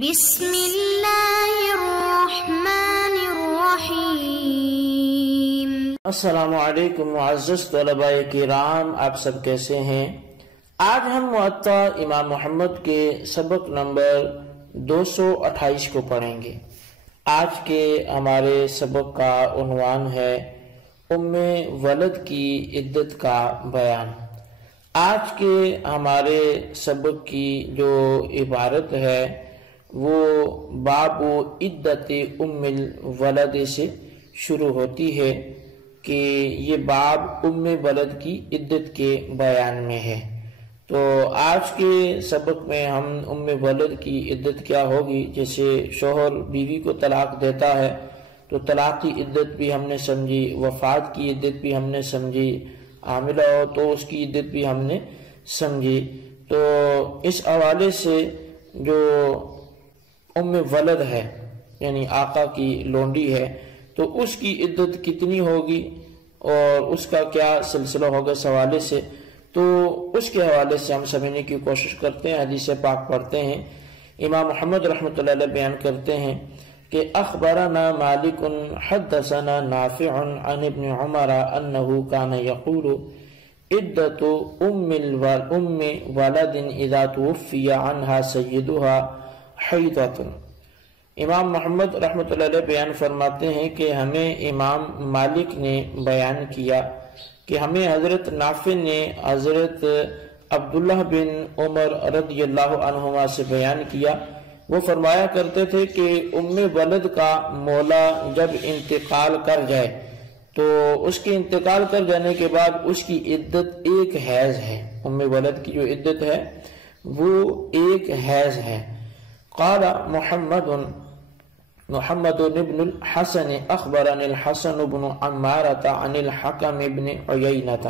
بسم اللہ الرحمن الرحیم۔ السلام علیکم معزز طلباء کرام، آپ سب کیسے ہیں؟ آج ہم موطا امام محمد کے سبق نمبر 228 کو پڑھیں گے۔ آج کے ہمارے سبق کا عنوان ہے ام ولد کی عدت کا بیان۔ آج کے ہمارے سبق کی جو عبارت ہے وہ باب عدت ام الولد سے شروع ہوتی ہے کہ یہ باب ام ولد کی عدت کے بیان میں ہے۔ تو آج کے سبق میں ہم ام ولد کی عدت کیا ہوگی، جیسے شوہر بیوی کو طلاق دیتا ہے تو طلاق کی عدت بھی ہم نے سمجھی، وفات کی عدت بھی ہم نے سمجھی، حاملہ ہو تو اس کی عدت بھی ہم نے سمجھی۔ تو اس حوالے سے جو ام ولد ہے یعنی آقا کی لونڈی ہے تو اس کی عدت کتنی ہوگی اور اس کا کیا سلسلہ ہوگا اس حوالے سے، تو اس کے حوالے سے ہم سمجھنے کی کوشش کرتے ہیں۔ حدیث پاک پڑھتے ہیں۔ امام محمد رحمۃ اللہ علیہ بیان کرتے ہیں کہ اخبرنا مالک حدثنا نافع عن ابن عمر انه كان يقول عدت ام ولد اذا توفي عنها سیدها حیضۃ۔ امام محمد رحمۃ اللہ علیہ بیان فرماتے ہیں کہ ہمیں امام مالک نے بیان کیا کہ ہمیں حضرت نافع نے حضرت عبداللہ بن عمر رضی اللہ عنہما سے بیان کیا، وہ فرمایا کرتے تھے کہ ام ولد کا مولا جب انتقال کر جائے تو اس کے انتقال کر جانے کے بعد اس کی عدت ایک حیض ہے۔ ام ولد کی جو عدت ہے وہ ایک حیض ہے۔ قال محمد بن الحسن اخبرني الحسن بن عمارة عن الحكم بن عيينة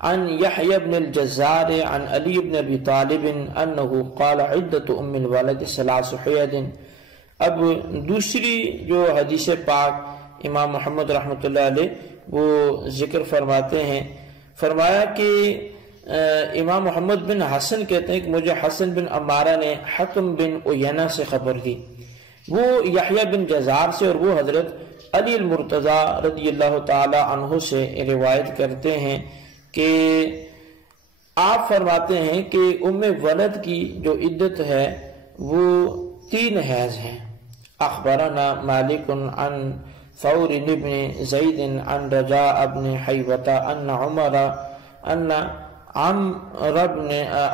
عن يحيى بن الجزار عن علي بن ابي طالب انه قال عدة ام الولد 3 حيض۔ اب دوسری جو حدیث پاک امام محمد رحمۃ اللہ علیہ وہ ذکر فرماتے ہیں، فرمایا کہ امام محمد بن حسن کہتے ہیں کہ مجھے حسن بن عمارہ نے حکم بن عیینہ سے خبر دی، وہ یحییٰ بن جزار سے، اور وہ حضرت علی المرتضیٰ رضی اللہ تعالی عنہ سے روایت کرتے ہیں کہ آپ فرماتے ہیں کہ ام ولد کی جو عدت ہے وہ 3 حیض ہیں۔ اخبرنا مالک عن ثور بن زید عن رجاء بن حیوة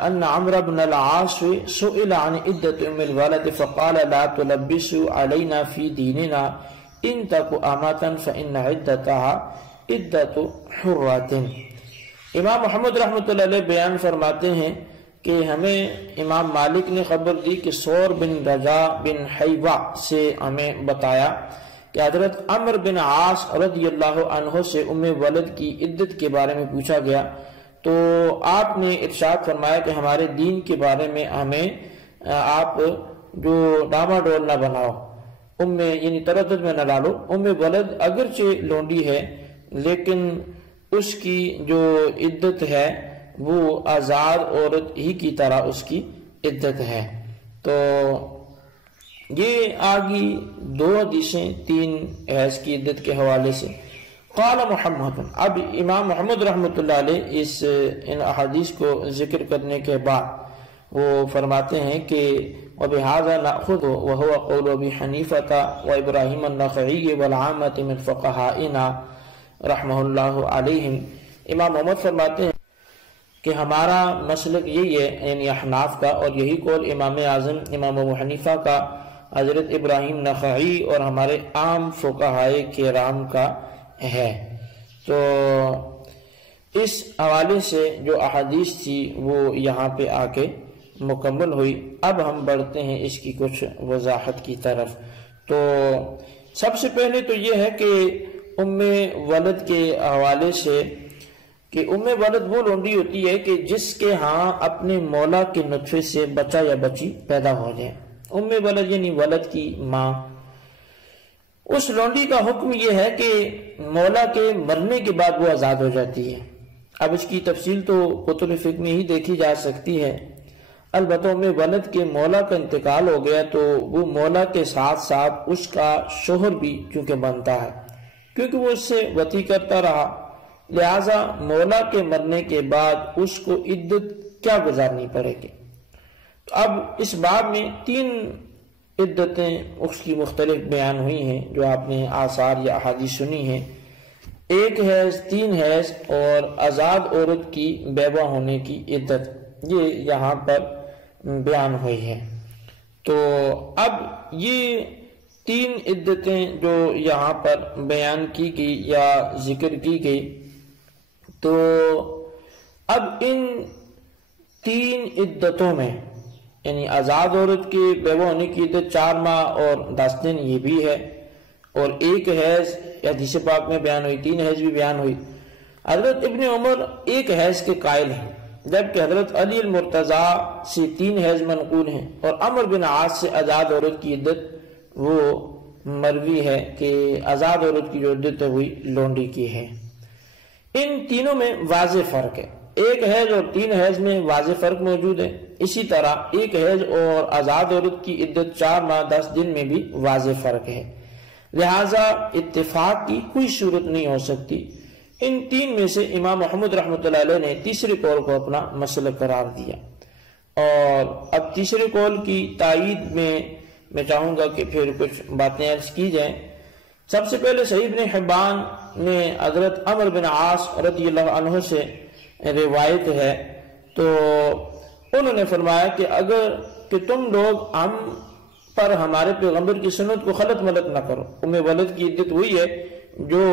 ان عمرو بن العاص سئل عن عدة ام الولد فقال لا تلبسوا علينا في ديننا ان تك امة فان عدتها عدة حرات۔ امام محمد رحمۃ اللہ علیہ بیان فرماتے ہیں کہ ہمیں امام مالک نے خبر دی کہ ثور بن رجاء بن حیوہ سے ہمیں بتایا کہ حضرت عمرو بن عاص رضی اللہ عنہ سے ام ولد کی عدت کے بارے میں پوچھا گیا تو آپ نے ارشاد فرمایا کہ ہمارے دین کے بارے میں ہمیں آپ جو ڈاما ڈول نہ بناؤ، یعنی تردد میں نہ ڈالو۔ ام ولد اگرچہ لونڈی ہے لیکن اس کی جو عدت ہے وہ آزاد عورت ہی کی طرح اس کی عدت ہے۔ تو یہ آگی 2 حدیثیں 3 حیض کی عدت کے حوالے سے۔ قال محمد، اب امام محمد رحمۃ اللہ علیہ ان احادیث کو ذکر کرنے کے بعد وہ فرماتے ہیں کہ وَبِهَذَا نَأْخُذُ وَهُوَ قَوْلُ أَبِي حَنِيفَةَ وَإِبْرَاهِيمَ النَّخَعِيِّ وَالْعَامَّةِ مِنْ فُقَهَائِنَا رحمہ اللہ علیہم۔ امام محمد فرماتے ہیں کہ ہمارا مسلک یہی ہے یعنی احناف کا، اور یہی قول امام اعظم امام ابو حنیفہ کا، حضرت ابراہیم نخعی اور ہمارے عام فقہائے کرام کا ہے۔ تو اس حوالے سے جو احادیث تھی وہ یہاں پہ آ کے مکمل ہوئی۔ اب ہم بڑھتے ہیں اس کی کچھ وضاحت کی طرف۔ تو سب سے پہلے تو یہ ہے کہ ام ولد کے حوالے سے کہ ام ولد وہ لونڈی ہوتی ہے کہ جس کے ہاں اپنے مولا کے نطفے سے بچہ یا بچی پیدا ہو جائے۔ ام ولد یعنی ولد کی ماں۔ اس لونڈی کا حکم یہ ہے کہ مولا کے مرنے کے بعد وہ آزاد ہو جاتی ہے۔ اب اس کی تفصیل تو کتب فقہ میں ہی دیکھی جا سکتی ہے۔ البتہ ولد کے مولا کا انتقال ہو گیا تو وہ مولا کے ساتھ ساتھ اس کا شوہر بھی چونکہ بنتا ہے، کیونکہ وہ اس سے وطی کرتا رہا، لہذا مولا کے مرنے کے بعد اس کو عدت کیا گزارنی پڑے گی۔ تو اب اس باب میں 3 عدتیں اس کی مختلف بیان ہوئی ہیں جو آپ نے آثار یا احادیث سنی ہیں۔ 1 حیض، 3 حیض اور آزاد عورت کی بیوہ ہونے کی عدت، یہ یہاں پر بیان ہوئی ہے۔ تو اب یہ 3 عدتیں جو یہاں پر بیان کی گئی یا ذکر کی گئی، تو اب ان 3 عدتوں میں یعنی آزاد عورت کی بیوہ ہونے کی عدت 4 ماہ اور 10 دن یہ بھی ہے، اور 1 حیض حدیث پاک میں بیان ہوئی، 3 حیض بھی بیان ہوئی۔ حضرت ابن عمر 1 حیض کے قائل ہیں، جبکہ حضرت علی المرتضیٰ سے 3 حیض منقول ہیں، اور عمر بن عاص سے آزاد عورت کی عدت وہ مروی ہے کہ آزاد عورت کی جو عدت ہے وہی لونڈی کی ہے۔ ان تینوں میں واضح فرق ہے، 1 حیض اور 3 حیض میں واضح فرق موجود ہے، اسی طرح 1 حیض اور آزاد عورت کی عدت 4 ماہ 10 دن میں بھی واضح فرق ہے، لہذا اتفاق کی کوئی صورت نہیں ہو سکتی۔ ان 3 میں سے امام محمد رحمۃ اللہ علیہ نے تیسرے قول کو اپنا مسلک قرار دیا، اور اب تیسرے قول کی تائید میں چاہوں گا کہ پھر کچھ باتیں عرض کی جائیں۔ سب سے پہلے صحیح ابن حبان نے حضرت عمر بن عاص رضی اللہ عنہ سے روایت ہے، تو انہوں نے فرمایا کہ اگر کہ تم لوگ ہم پر ہمارے پیغمبر کی سنت کو خلط ملط نہ کرو۔ ولد کی عدت وہی ہے جو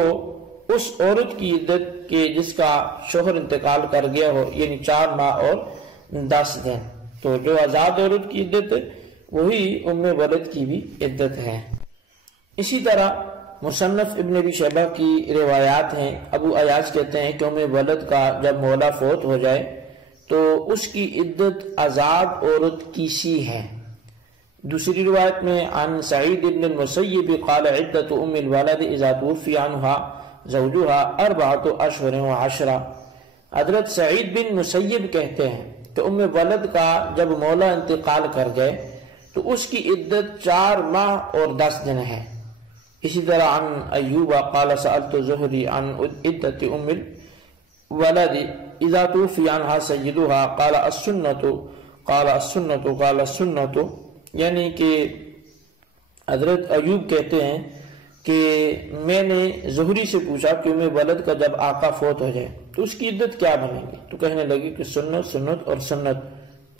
اس عورت کی عدت کے جس کا شوہر انتقال کر گیا ہو، یعنی 4 ماہ اور 10 دن۔ تو جو آزاد عورت کی عدت ہے وہی ولد کی بھی عدت ہے۔ اسی طرح مصنف ابن ابی شیبہ کی روایات ہیں، ابو عیاض کہتے ہیں کہ ولد کا جب مولا فوت ہو جائے تو اس کی عدت آزاد عورت کی سی ہے۔ دوسری روایت میں عن سعید ابن المسیب قال عدت الولد اذا توفی عنها زوجها 4 اشہر و 10۔ حضرت سعید بن مسیب کہتے ہیں کہ ولد کا جب مولا انتقال کر جائے تو اس کی عدت 4 ماہ اور 10 دن ہے۔ اسی طرح عن ایوب قال سألت زہری عن عدت الولد اذا توفی عنها سیدها قال السنت قال السنت قال السنت، یعنی کہ حضرت ایوب کہتے ہیں کہ میں نے زہری سے پوچھا کہ ولد کا جب آقا فوت ہو جائے تو اس کی عدت کیا بنے گی، تو کہنے لگی کہ سنت اور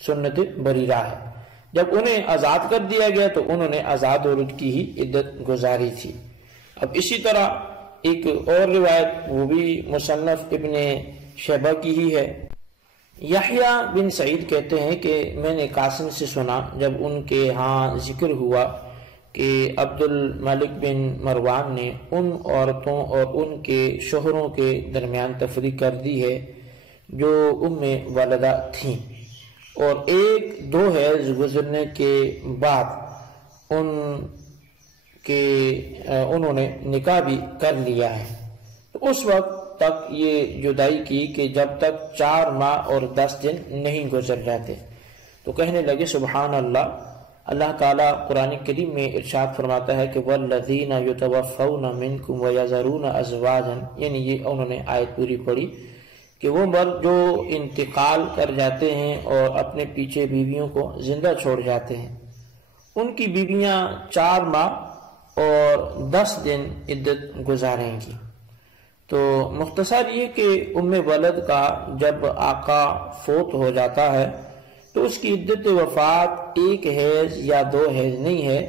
سنت بریرہ ہے۔ جب انہیں آزاد کر دیا گیا تو انہوں نے آزاد عورت کی ہی عدت گزاری تھی۔ اب اسی طرح ایک اور روایت وہ بھی مصنف ابن شیبہ کی ہی ہے۔ یحییٰ بن سعید کہتے ہیں کہ میں نے قاسم سے سنا جب ان کے ہاں ذکر ہوا کہ عبد الملک بن مروان نے ان عورتوں اور ان کے شوہروں کے درمیان تفریق کر دی ہے جو ولدہ تھیں، اور 1-2 حیض گزرنے کے بعد انہوں نے نکاح بھی کر لیا ہے۔ تو اس وقت تک یہ جدائی کی کہ جب تک 4 ماہ اور 10 دن نہیں گزر جاتے، تو کہنے لگے سبحان اللہ۔ اللہ تعالیٰ قرآن کریم میں ارشاد فرماتا ہے کہ وَالَّذِينَ يُتَوَفَّوْنَ مِنْكُمْ وَيَذَرُونَ أَزْوَاجًا، یعنی یہ انہوں نے آیت پوری پڑھی کہ وہ مرد جو انتقال کر جاتے ہیں اور اپنے پیچھے بیویوں کو زندہ چھوڑ جاتے ہیں، ان کی بیویاں 4 ماہ اور 10 دن عدت گزاریں گی۔ تو مختصر یہ کہ ولد کا جب آقا فوت ہو جاتا ہے تو اس کی عدت وفات 1 حیض یا 2 حیض نہیں ہے،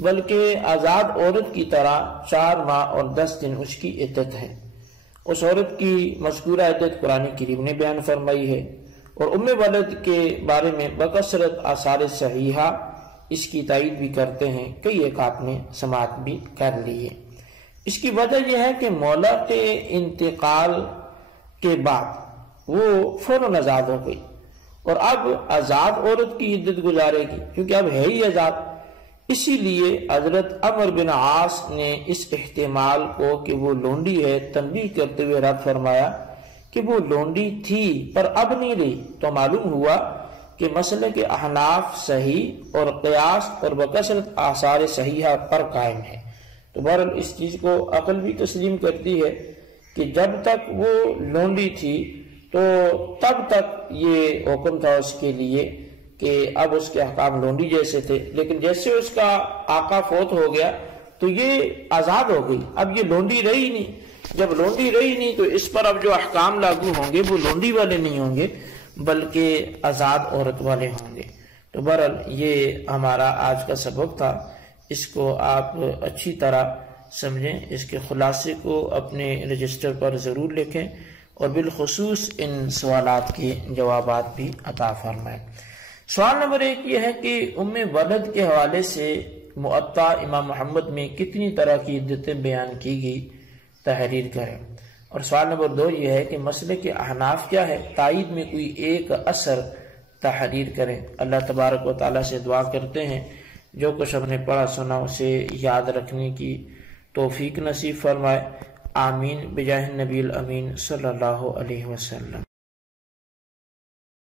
بلکہ آزاد عورت کی طرح 4 ماہ اور 10 دن اس کی عدت ہے۔ اس عورت کی مذکورہ عدت قرآن کریم نے بیان فرمائی ہے، اور ولد کے بارے میں بکثرت آثار صحیحہ اس کی تائید بھی کرتے ہیں، کئی ایک آپ نے سماعت بھی کر لی ہے۔ اس کی وجہ یہ ہے کہ مولا کے انتقال کے بعد وہ فوراً آزاد ہو گئی، اور اب آزاد عورت کی عدت گزارے گی کیونکہ اب ہے ہی آزاد۔ اسی لیے حضرت عمر بن عاص نے اس احتمال کو کہ وہ لونڈی ہے تنبیہ کرتے ہوئے رد فرمایا کہ وہ لونڈی تھی پر اب نہیں رہی، تو معلوم ہوا کہ مسئلہ کے احناف صحیح اور قیاس اور بکثرت آثار صحیحہ پر قائم ہے۔ تو بہرحال اس چیز کو عقل بھی تسلیم کرتی ہے کہ جب تک وہ لونڈی تھی تو تب تک یہ حکم تھا اس کے لیے کہ اب اس کے احکام لونڈی جیسے تھے، لیکن جیسے اس کا آقا فوت ہو گیا تو یہ آزاد ہو گئی، اب یہ لونڈی رہی نہیں۔ جب لونڈی رہی نہیں تو اس پر اب جو احکام لاگو ہوں گے وہ لونڈی والے نہیں ہوں گے بلکہ آزاد عورت والے ہوں گے۔ تو بہرحال یہ ہمارا آج کا سبق تھا، اس کو آپ اچھی طرح سمجھیں، اس کے خلاصے کو اپنے رجسٹر پر ضرور لکھیں اور بالخصوص ان سوالات کے جوابات بھی عطا فرمائیں۔ سوال نمبر 1 یہ ہے کہ ولد کے حوالے سے معطا امام محمد میں کتنی طرح کی عدتیں بیان کی گئی، تحریر کریں۔ اور سوال نمبر 2 یہ ہے کہ مسئلے کے احناف کیا ہے، تائید میں کوئی ایک اثر تحریر کریں۔ اللہ تبارک و تعالیٰ سے دعا کرتے ہیں جو کچھ ہم نے پڑھا سنا اسے یاد رکھنے کی توفیق نصیب فرمائے، آمین بجاہ النبی الامین صلی اللہ علیہ وسلم۔